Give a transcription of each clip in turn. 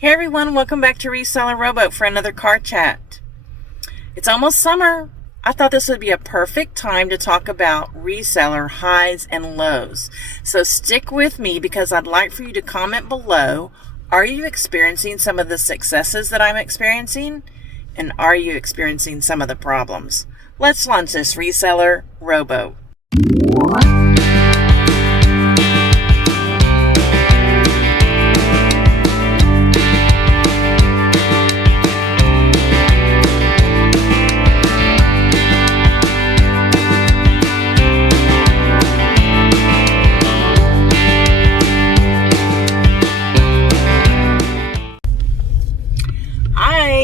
Hey everyone, welcome back to Reseller Rowboat for another car chat. It's almost summer. I thought this would be a perfect time to talk about reseller highs and lows. So stick with me because I'd like for you to comment below. Are you experiencing some of the successes that I'm experiencing? And are you experiencing some of the problems? Let's launch this Reseller Rowboat.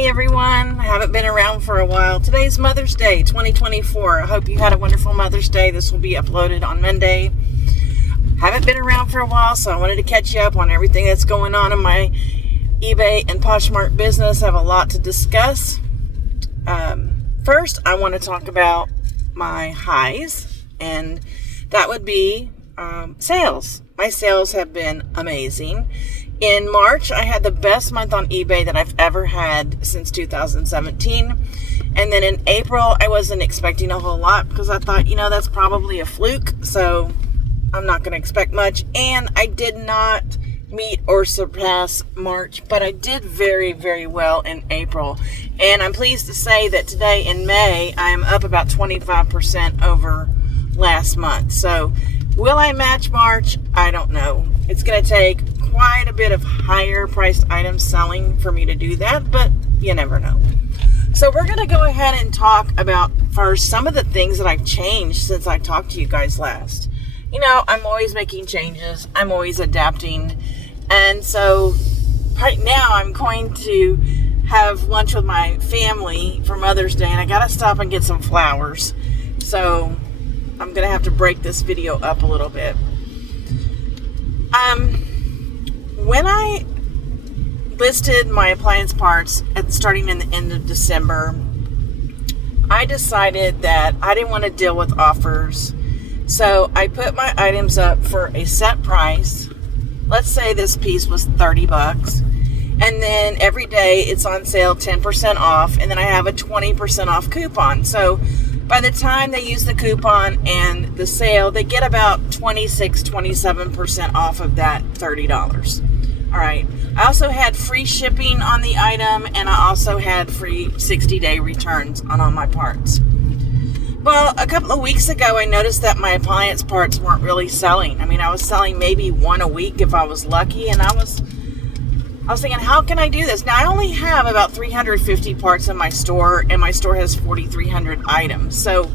Everyone, I haven't been around for a while. Today's Mother's Day 2024. I hope you had a wonderful Mother's Day. This will be uploaded on Monday. Haven't been around for a while, so I wanted to catch you up on everything that's going on in my eBay and Poshmark business. I have a lot to discuss. First, I want to talk about my highs, and that would be sales. My sales have been amazing. In March, I had the best month on eBay that I've ever had since 2017. And then in April, I wasn't expecting a whole lot because I thought, that's probably a fluke. So I'm not going to expect much. And I did not meet or surpass March, but I did very, very well in April. And I'm pleased to say that today in May, I'm up about 25% over last month. So will I match March? I don't know. It's going to take quite a bit of higher priced items selling for me to do that, but you never know. So we're going to go ahead and talk about first some of the things that I've changed since I talked to you guys last. I'm always making changes. I'm always adapting. And so right now I'm going to have lunch with my family for Mother's Day, and I got to stop and get some flowers. So I'm going to have to break this video up a little bit. When I listed my appliance parts starting in the end of December, I decided that I didn't want to deal with offers. So I put my items up for a set price. Let's say this piece was $30. And then every day it's on sale 10% off. And then I have a 20% off coupon. So by the time they use the coupon and the sale, they get about 27% off of that $30. All right. I also had free shipping on the item, and I also had free 60-day returns on all my parts. Well, a couple of weeks ago, I noticed that my appliance parts weren't really selling. I was selling maybe one a week if I was lucky, and I was thinking, how can I do this? Now, I only have about 350 parts in my store, and my store has 4,300 items. So,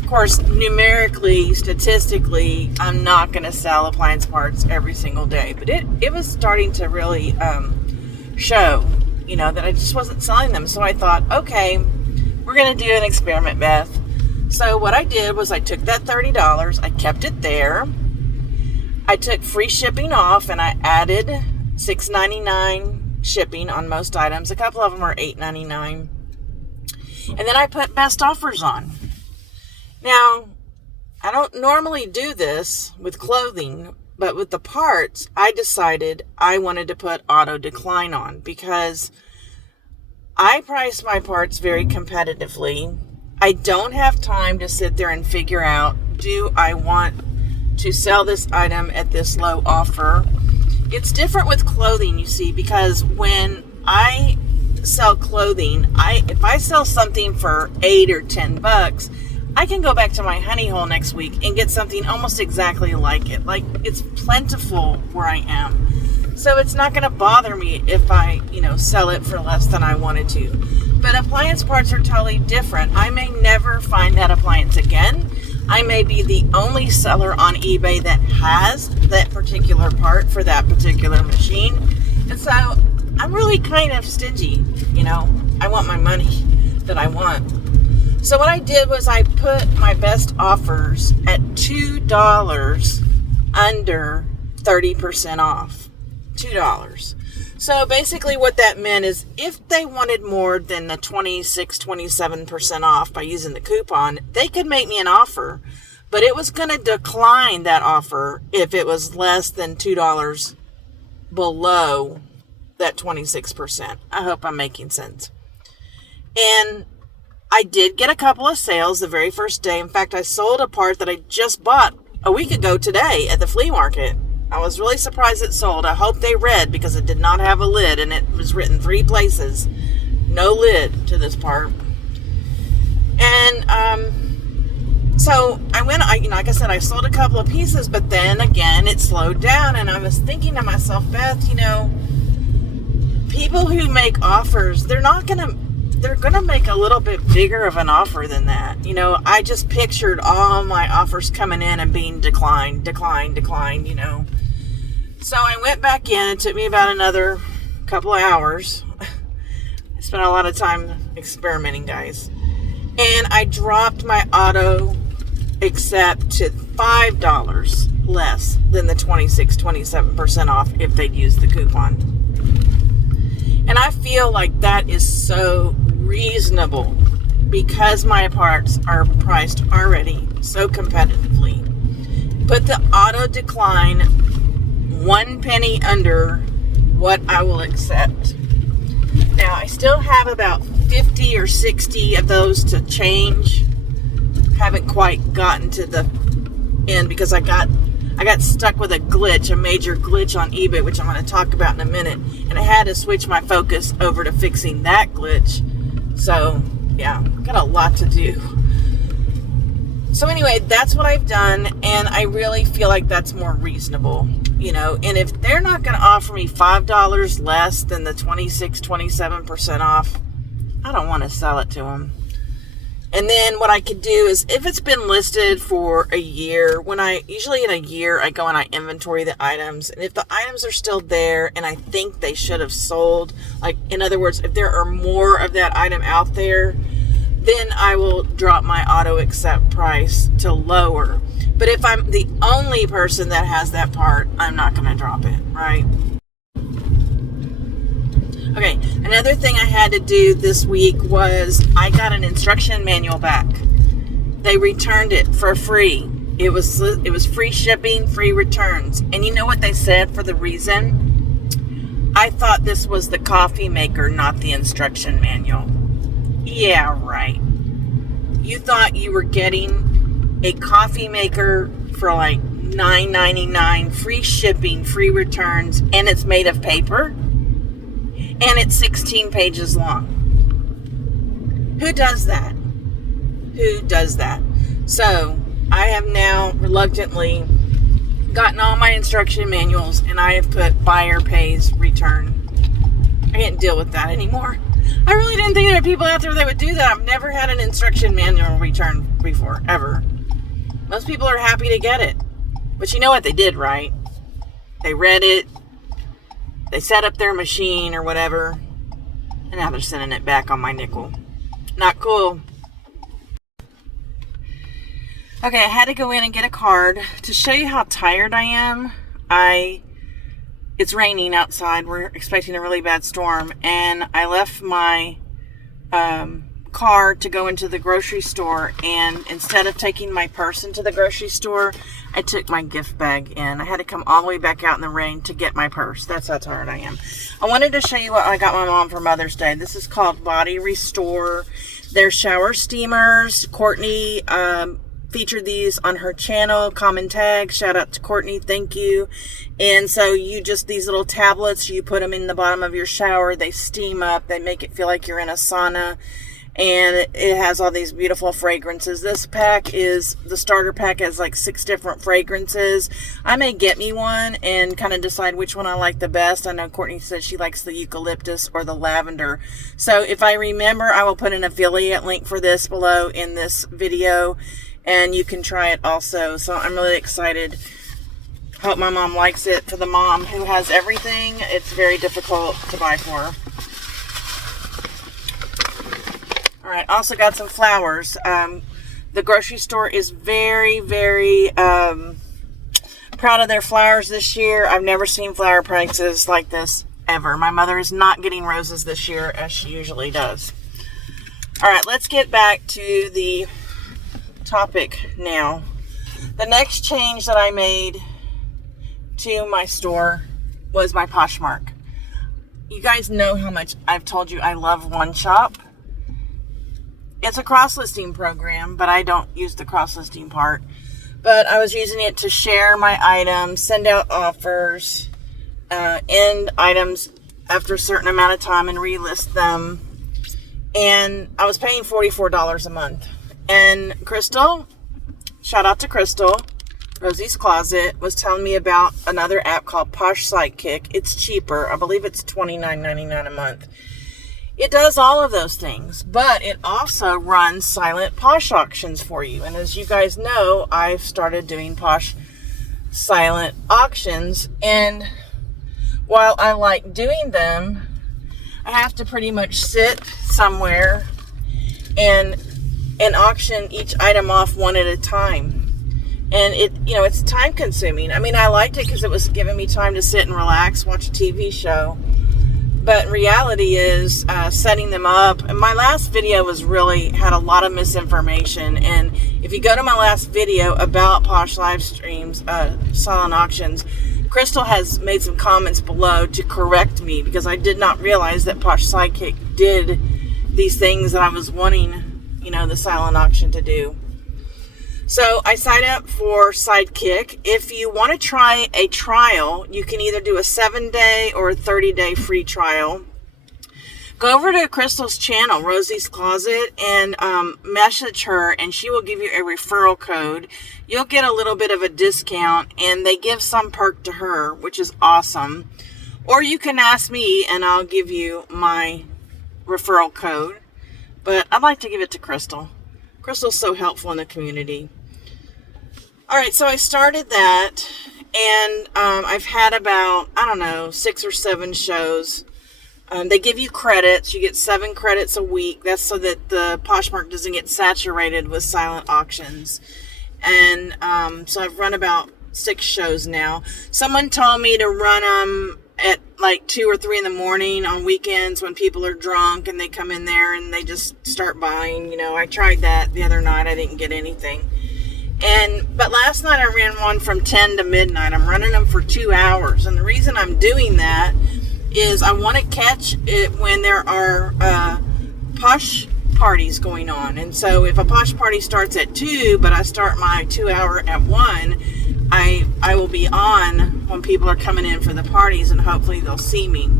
of course, numerically, statistically, I'm not going to sell appliance parts every single day. But it was starting to really show, that I just wasn't selling them. So I thought, okay, we're going to do an experiment, Beth. So what I did was I took that $30, I kept it there. I took free shipping off, and I added $6.99 shipping on most items. A couple of them are $8.99. And then I put best offers on. Now, I don't normally do this with clothing, but with the parts, I decided I wanted to put auto decline on because I price my parts very competitively. I don't have time to sit there and figure out, do I want to sell this item at this low offer? It's different with clothing, you see, because when I sell clothing, if I sell something for $8 or $10, I can go back to my honey hole next week and get something almost exactly like it. Like, it's plentiful where I am. So it's not going to bother me if I, sell it for less than I wanted to. But appliance parts are totally different. I may never find that appliance again. I may be the only seller on eBay that has that particular part for that particular machine. And so I'm really kind of stingy, I want my money that I want. So what I did was I put my best offers at $2 under 30% off. $2. So basically what that meant is if they wanted more than the 27% off by using the coupon, they could make me an offer. But it was going to decline that offer if it was less than $2 below that 26%. I hope I'm making sense. And I did get a couple of sales the very first day. In fact, I sold a part that I just bought a week ago today at the flea market. I was really surprised it sold. I hope they read, because it did not have a lid, and it was written 3 places. No lid to this part. And so I went, like I said, I sold a couple of pieces, but then again, it slowed down, and I was thinking to myself, Beth, people who make offers, they're gonna make a little bit bigger of an offer than that. I just pictured all my offers coming in and being declined. So I went back in. It took me about another couple of hours. I spent a lot of time experimenting, guys. And I dropped my auto accept to $5 less than the 27% off if they'd use the coupon. And I feel like that is so reasonable, because my parts are priced already so competitively. Put the auto decline 1 penny under what I will accept. Now, I still have about 50 or 60 of those to change. Haven't quite gotten to the end, because I got stuck with a major glitch on eBay, which I'm going to talk about in a minute. And I had to switch my focus over to fixing that glitch. So, yeah, got a lot to do. So anyway, that's what I've done, and I really feel like that's more reasonable. And if they're not going to offer me $5 less than the 27% off, I don't want to sell it to them. And then what I could do is, if it's been listed for a year, usually in a year, I go and I inventory the items. And if the items are still there and I think they should have sold, like, in other words, if there are more of that item out there, then I will drop my auto accept price to lower. But if I'm the only person that has that part, I'm not going to drop it, right? Okay, another thing I had to do this week was I got an instruction manual back. They returned it for free. It was free shipping, free returns. And you know what they said for the reason? I thought this was the coffee maker, not the instruction manual. Yeah, right. You thought you were getting a coffee maker for like $9.99, free shipping, free returns, and it's made of paper? And it's 16 pages long. Who does that? Who does that? So I have now reluctantly gotten all my instruction manuals, and I have put buyer pays return. I can't deal with that anymore. I really didn't think there were people out there that would do that. I've never had an instruction manual return before, ever. Most people are happy to get it. But you know what they did, right? They read it. They set up their machine or whatever, and now they're sending it back on my nickel. Not cool. Okay, I had to go in and get a card to show you how tired I am. It's raining outside. We're expecting a really bad storm, and I left my car to go into the grocery store, and instead of taking my purse into the grocery store, I took my gift bag in. I had to come all the way back out in the rain to get my purse. That's how tired I am. I wanted to show you what I got my mom for Mother's Day. This is called Body Restore. They're shower steamers. Courtney featured these on her channel. Common tag. Shout out to Courtney. Thank you. And so these little tablets, you put them in the bottom of your shower. They steam up. They make it feel like you're in a sauna. And it has all these beautiful fragrances. This pack is, the starter pack has like 6 different fragrances. I may get me one and kind of decide which one I like the best. I know Courtney said she likes the eucalyptus or the lavender. So if I remember, I will put an affiliate link for this below in this video, and you can try it also. So I'm really excited. Hope my mom likes it. For the mom who has everything, it's very difficult to buy for her. All right, also got some flowers. The grocery store is very, very proud of their flowers this year. I've never seen flower prices like this ever. My mother is not getting roses this year as she usually does. All right, let's get back to the topic now. The next change that I made to my store was my Poshmark. you guys know how much I've told you I love One Shop. It's a cross-listing program, but I don't use the cross-listing part. But I was using it to share my items, send out offers, end items after a certain amount of time and relist them. And I was paying $44 a month. And Crystal, shout out to Crystal, Rosie's Closet, was telling me about another app called Posh Sidekick. It's cheaper. I believe it's $29.99 a month. It does all of those things, but it also runs silent Posh auctions for you. And as you guys know, I've started doing Posh silent auctions. And while I like doing them, I have to pretty much sit somewhere and auction each item off one at a time. And it's time consuming. I mean, I liked it because it was giving me time to sit and relax, watch a TV show. But reality is setting them up. And my last video had a lot of misinformation. And if you go to my last video about Posh live streams, silent auctions, Crystal has made some comments below to correct me because I did not realize that Posh Sidekick did these things that I was wanting, the silent auction to do. So I signed up for Sidekick. If you want to try a trial, you can either do a 7-day or a 30-day free trial. Go over to Crystal's channel, Rosie's Closet, and message her, and she will give you a referral code. You'll get a little bit of a discount, and they give some perk to her, which is awesome. Or you can ask me, and I'll give you my referral code. But I'd like to give it to Crystal. Crystal's so helpful in the community. All right, so I started that, and I've had about, 6 or 7 shows. They give you credits. You get 7 credits a week. That's so that the Poshmark doesn't get saturated with silent auctions. And so I've run about 6 shows now. Someone told me to run them at like 2 or 3 in the morning on weekends when people are drunk and they come in there and they just start buying. I tried that the other night. I didn't get anything. But last night I ran one from 10 to midnight. I'm running them for 2 hours. And the reason I'm doing that is I want to catch it when there are Posh parties going on. And so if a Posh party starts at 2, but I start my 2 hour at 1, I will be on when people are coming in for the parties, and hopefully they'll see me.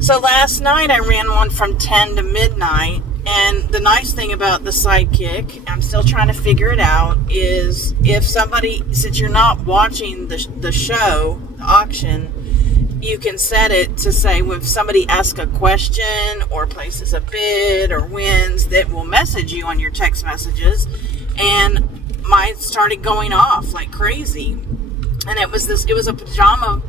So last night I ran one from 10 to midnight, and the nice thing about the Sidekick, I'm still trying to figure it out, is if somebody, since you're not watching the show, the auction, you can set it to say if somebody asks a question or places a bid or wins, that will message you on your text messages. And mine started going off like crazy. And it was a pajama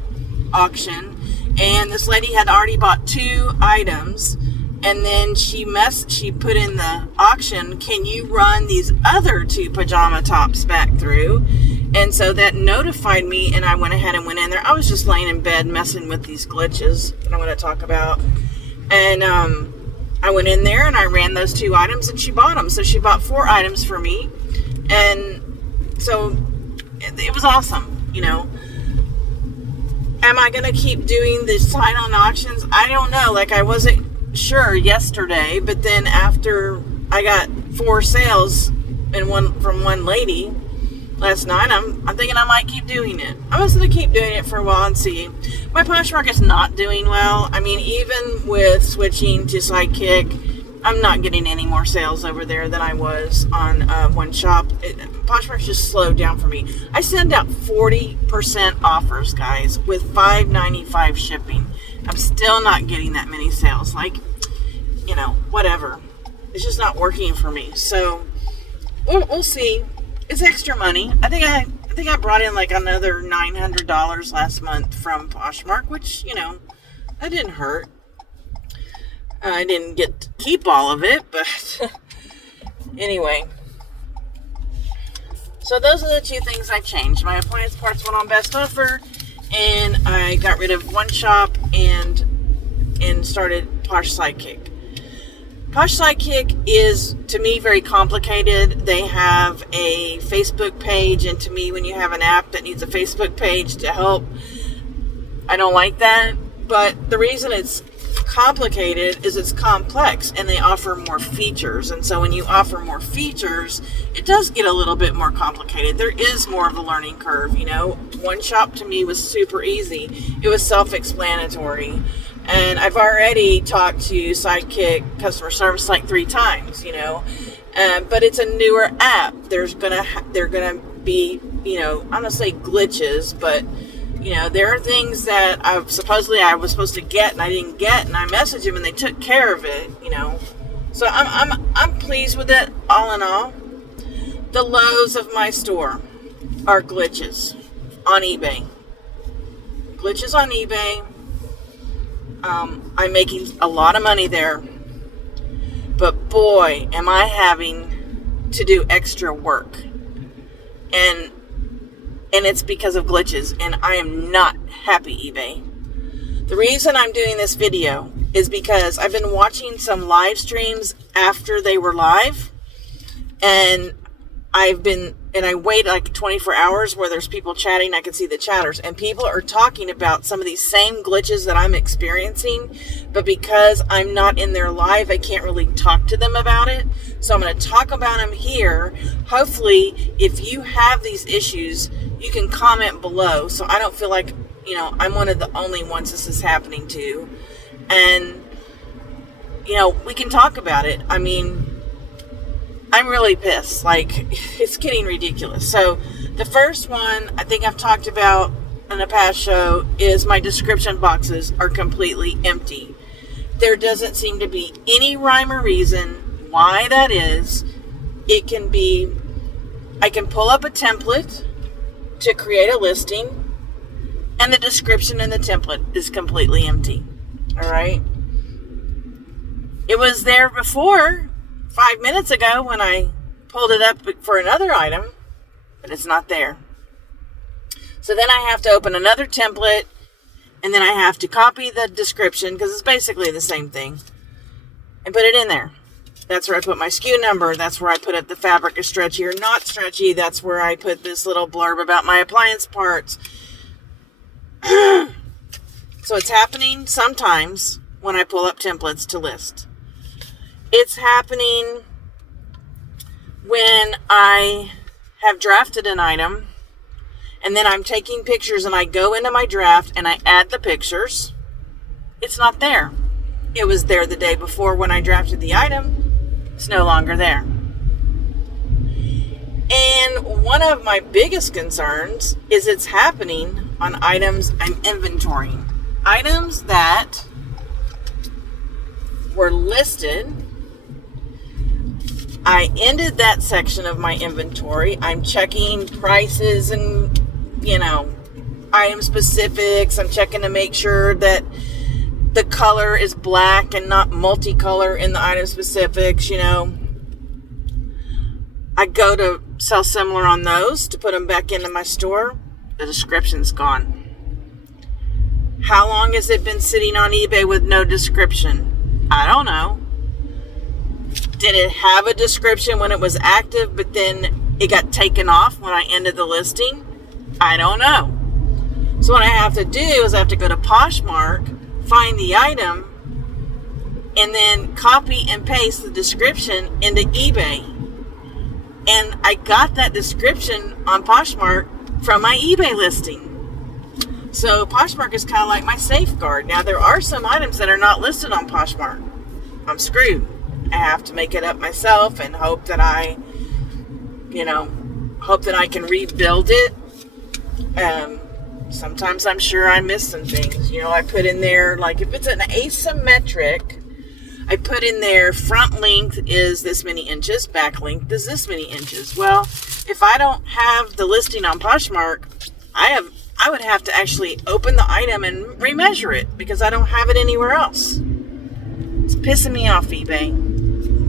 auction, and this lady had already bought 2 items, and then she put in the auction, can you run these other 2 pajama tops back through? And so that notified me, and I went ahead and went in there. I was just laying in bed messing with these glitches that I'm going to talk about. And I went in there and I ran those 2 items, and she bought them. So she bought 4 items for me. And so it was awesome, Am I going to keep doing the silent auctions? I don't know. I wasn't sure yesterday, but then after I got 4 sales from one lady last night, I'm thinking I might keep doing it. I was going to keep doing it for a while and see. My Poshmark is not doing well. I mean, even with switching to Sidekick, I'm not getting any more sales over there than I was on One Shop. Poshmark's just slowed down for me. I send out 40% offers, guys, with $5.95 shipping. I'm still not getting that many sales. Whatever. It's just not working for me. So we'll see. It's extra money. I think I brought in another $900 last month from Poshmark, which that didn't hurt. I didn't get to keep all of it, but anyway. So those are the 2 things I changed. My appliance parts went on best offer, and I got rid of One Shop and started Posh Sidekick. Posh Sidekick is, to me, very complicated. They have a Facebook page, and to me, when you have an app that needs a Facebook page to help, I don't like that. But the reason it's complicated is it's complex, and they offer more features. And so when you offer more features, it does get a little bit more complicated. There is more of a learning curve. One shop to me was super easy. It was self-explanatory. And I've already talked to Sidekick customer service like 3 times, but it's a newer app. They're gonna be, I don't want to say glitches, but there are things that I was supposed to get and I didn't get, and I messaged them and they took care of it, So I'm pleased with it all in all. The lows of my store are glitches on eBay. Glitches on eBay. I'm making a lot of money there, but boy, am I having to do extra work, and it's because of glitches, and I am not happy, eBay. The reason I'm doing this video is because I've been watching some live streams after they were live, and I wait like 24 hours where there's people chatting. I can see the chatters, and people are talking about some of these same glitches that I'm experiencing, but because I'm not in their live, I can't really talk to them about it. So I'm going to talk about them here. Hopefully, if you have these issues, you can comment below, so I don't feel like, I'm one of the only ones this is happening to. And, we can talk about it. I mean, I'm really pissed. Like, it's getting ridiculous. So the first one I think I've talked about in a past show is my description boxes are completely empty. There doesn't seem to be any rhyme or reason why that is. I can pull up a template to create a listing, and the description in the template is completely empty. All right. It was there before 5 minutes ago when I pulled it up for another item, but it's not there. So then I have to open another template, and then I have to copy the description, because it's basically the same thing, and put it in there. That's where I put my SKU number. That's where I put it. The fabric is stretchy or not stretchy. That's where I put this little blurb about my appliance parts. So it's happening sometimes when I pull up templates to list. It's happening when I have drafted an item, and then I'm taking pictures, and I go into my draft and I add the pictures. It's not there. It was there the day before when I drafted the item. It's no longer there. And one of my biggest concerns is it's happening on items I'm inventorying. Items that were listed. I ended that section of my inventory. I'm checking prices and, item specifics. I'm checking to make sure that the color is black and not multicolor in the item specifics, I go to sell similar on those to put them back into my store. The description's gone. How long has it been sitting on eBay with no description? I don't know. Did it have a description when it was active, but then it got taken off when I ended the listing? I don't know. So what I have to do is I have to go to Poshmark, find the item, and then copy and paste the description into eBay. And I got that description on Poshmark from my eBay listing. So Poshmark is kind of like my safeguard. Now, there are some items that are not listed on Poshmark. I'm screwed. I have to make it up myself and hope that I can rebuild it. Sometimes I'm sure I miss some things. I put in there, like if it's an asymmetric, I put in there front length is this many inches, back length is this many inches. Well, if I don't have the listing on Poshmark, I would have to actually open the item and remeasure it because I don't have it anywhere else. It's pissing me off, eBay.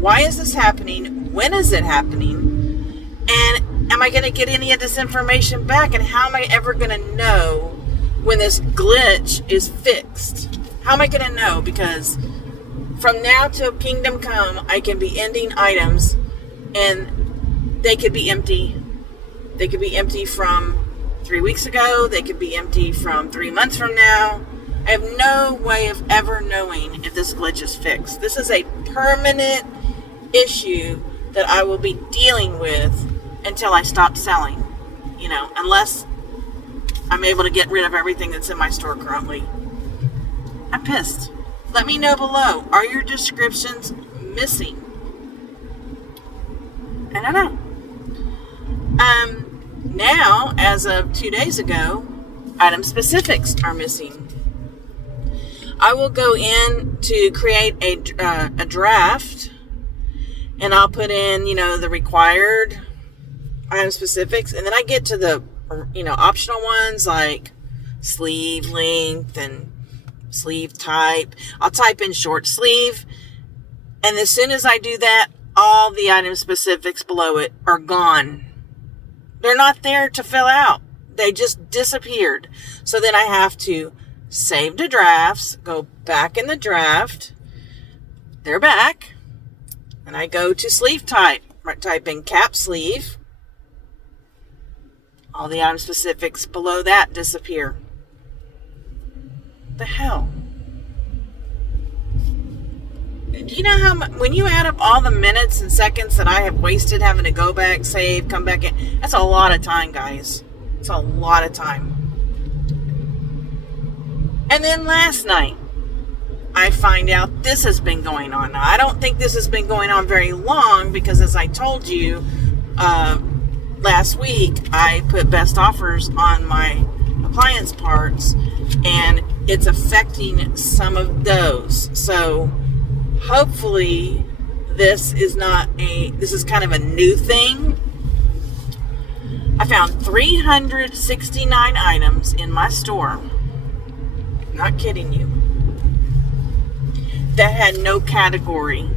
Why is this happening? When is it happening? And am I going to get any of this information back? And how am I ever going to know when this glitch is fixed? How am I going to know? Because from now till kingdom come, I can be ending items and they could be empty. They could be empty from 3 weeks ago. They could be empty from 3 months from now. I have no way of ever knowing if this glitch is fixed. This is a permanent issue that I will be dealing with until I stop selling. Unless I'm able to get rid of everything that's in my store currently. I'm pissed. Let me know below. Are your descriptions missing? I don't know. Now, as of 2 days ago, item specifics are missing. I will go in to create a draft, and I'll put in, the required item specifics, and then I get to the, optional ones like sleeve length and sleeve type. I'll type in short sleeve, and as soon as I do that, all the item specifics below it are gone. They're not there to fill out. They just disappeared. So then I have to save the drafts, go back in the draft. They're back. And I go to sleeve type. Type in cap sleeve. All the item specifics below that disappear. What the hell? Do you know how when you add up all the minutes and seconds that I have wasted having to go back, save, come back in, that's a lot of time, guys. It's a lot of time. And then last night, I find out this has been going on. Now, I don't think this has been going on very long because, as I told you last week, I put best offers on my appliance parts, and it's affecting some of those. So hopefully this is kind of a new thing. I found 369 items in my store. Not kidding you. That had no category.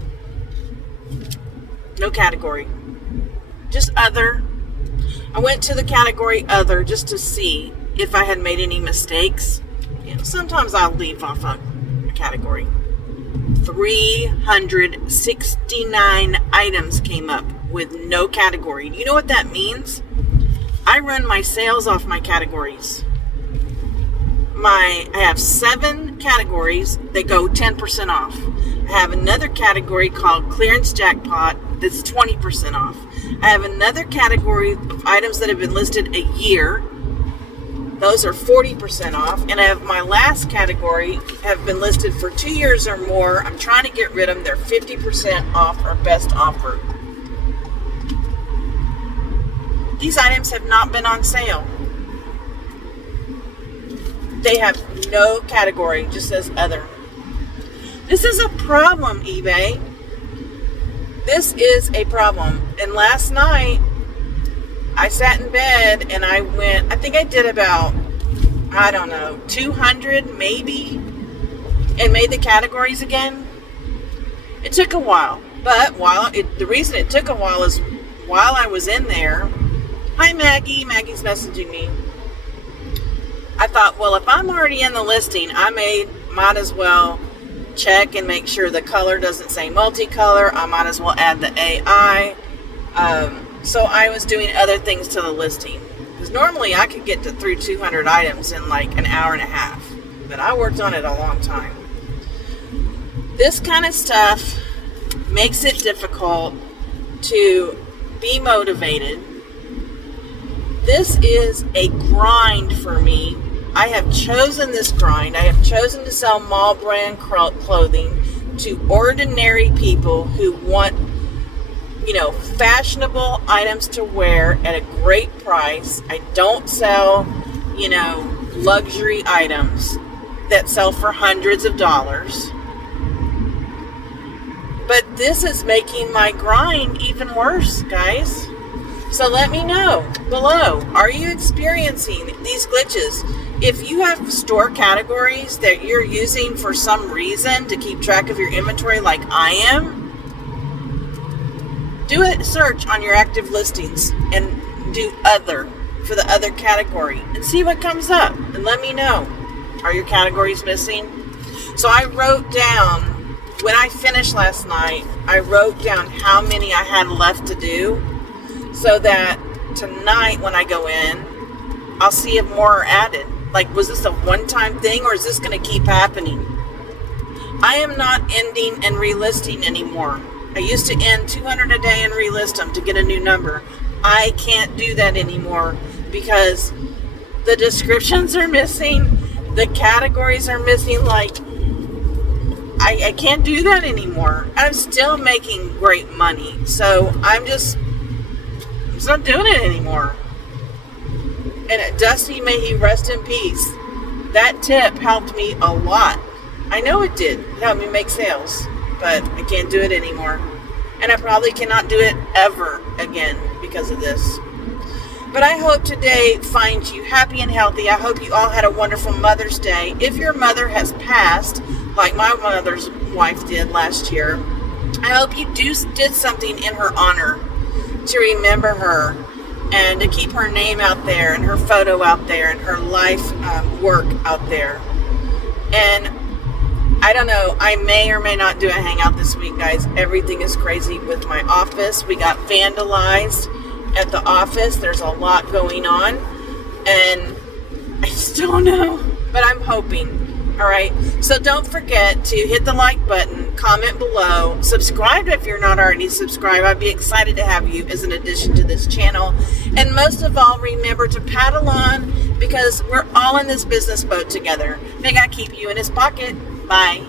No category. Just other. I went to the category other just to see if I had made any mistakes. Sometimes I'll leave off a category. 369 items came up with no category. You know what that means? I run my sales off my categories. I have 7 categories that go 10% off. I have another category called clearance jackpot that's 20% off. I have another category of items that have been listed a year. Those are 40% off. And I have my last category have been listed for 2 years or more. I'm trying to get rid of them. They're 50% off or best offer. These items have not been on sale. They have no category. It just says other. This is a problem, eBay. This is a problem. And last night, I sat in bed and I think I did about, 200 maybe, and made the categories again. It took a while, but the reason it took a while is while I was in there, hi Maggie, Maggie's messaging me. I thought, well, if I'm already in the listing, might as well check and make sure the color doesn't say multicolor. I might as well add the AI. So I was doing other things to the listing. Because normally I could get through 200 items in like an hour and a half. But I worked on it a long time. This kind of stuff makes it difficult to be motivated. This is a grind for me. I have chosen this grind. I have chosen to sell mall brand clothing to ordinary people who want, fashionable items to wear at a great price. I don't sell, luxury items that sell for hundreds of dollars. But this is making my grind even worse, guys. So let me know below. Are you experiencing these glitches? If you have store categories that you're using for some reason to keep track of your inventory like I am, do a search on your active listings and do other for the other category and see what comes up and let me know. Are your categories missing? So I wrote down, when I finished last night, I wrote down how many I had left to do so that tonight when I go in, I'll see if more are added. Like, was this a one-time thing, or is this going to keep happening? I am not ending and relisting anymore. I used to end 200 a day and relist them to get a new number. I can't do that anymore because the descriptions are missing, the categories are missing. Like, I can't do that anymore. I'm still making great money, so I'm just not doing it anymore. And Dusty, may he rest in peace. That tip helped me a lot. I know it did. It helped me make sales, but I can't do it anymore. And I probably cannot do it ever again because of this. But I hope today finds you happy and healthy. I hope you all had a wonderful Mother's Day. If your mother has passed, like my mother's wife did last year, I hope you did something in her honor to remember her and to keep her name out there and her photo out there and her life work out there. And I don't know, I may or may not do a hangout this week, guys. Everything is crazy with my office. We got vandalized at the office. There's a lot going on, and I just don't know, but I'm hoping. All right, so don't forget to hit the like button, comment below, subscribe if you're not already subscribed. I'd be excited to have you as an addition to this channel. And most of all, remember to paddle on, because we're all in this business boat together. May God keep you in his pocket. Bye.